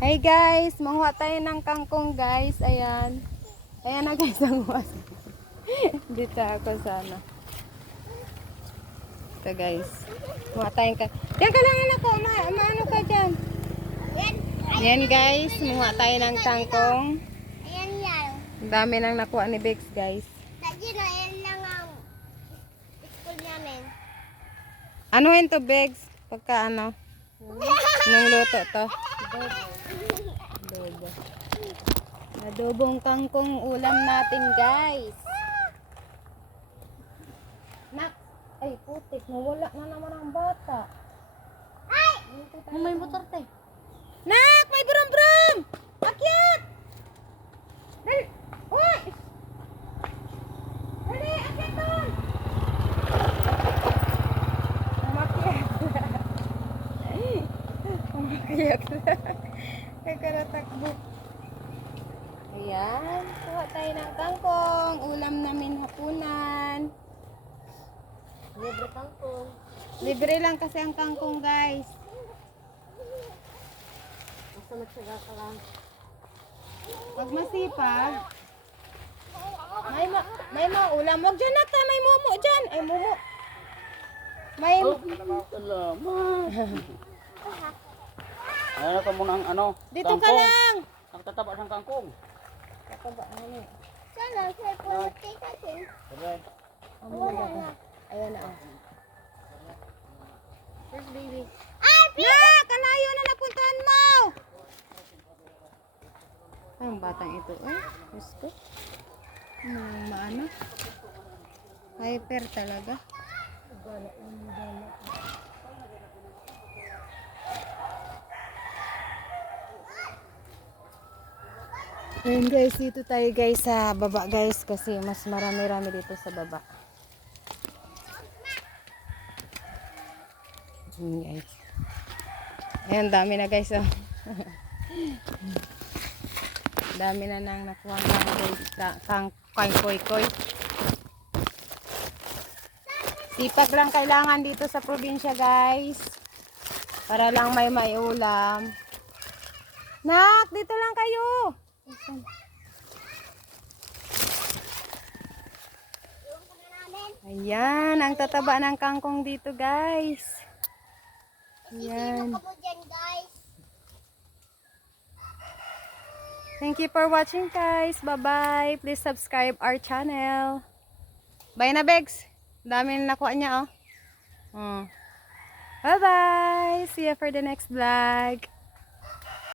Hey guys, manguha tayo ng kangkong guys. Ayan. Ayan na guys ang was. Dito ako sana. Ito guys. Manguha tayong kangkong. Diyan ka lang anak ko. Maano ka dyan? Ayan guys. Manguha tayo ng kangkong. Ayan yan. Ang dami nang nakuha ni Bex guys. Tadi na yan lang ang school namin. Ano yun to Bex? Pagka ano? Nung luto to? Adobo. Adobong kangkong ulam natin guys. Nak! Ay putik, nawala na naman ang bata. Ay! May motor tayo. Nak! May brum-brum! Akyat! Dali! Uy! Dali! Akyat doon! Umakyat. Umakyat. Nagkaratakbo. Ayan. Kuha tayo ng kangkong. Ulam namin hapunan. Libre kangkong. Libre lang kasi ang kangkong guys. Basta magsaga ka lang. Pag masipag, may ulam. Huwag dyan nata, may mumo dyan. Ay mumo. May Salamat. Ano ka muna ang ano? dito ka kangkong. lang. Nagtataba ng kangkong. Kakaba ano. Sana, sa puti kasi. Alright. Wala na. Ayan na. First baby. Na, kalayo na napuntahan mo. Ay, ang batang ito. Ay, gusto. Maano? Hyper talaga. Ayun guys, dito tayo guys sa baba guys kasi mas marami-rami dito sa baba. Ayun guys. Ayan, dami na guys oh. Dami na nang nakuha ng kangkoy-koy. Sipag lang kailangan dito sa probinsya guys. Para lang may maiulam. Nak, dito lang kayo. Ayan, ang tataba ng kangkong dito guys. Ayan. Sino ka mo dyan, guys? Thank you for watching guys. Bye-bye. Please subscribe our channel. Bye na Bex. Dami na nakuha niya oh. Bye-bye. See you for the next vlog.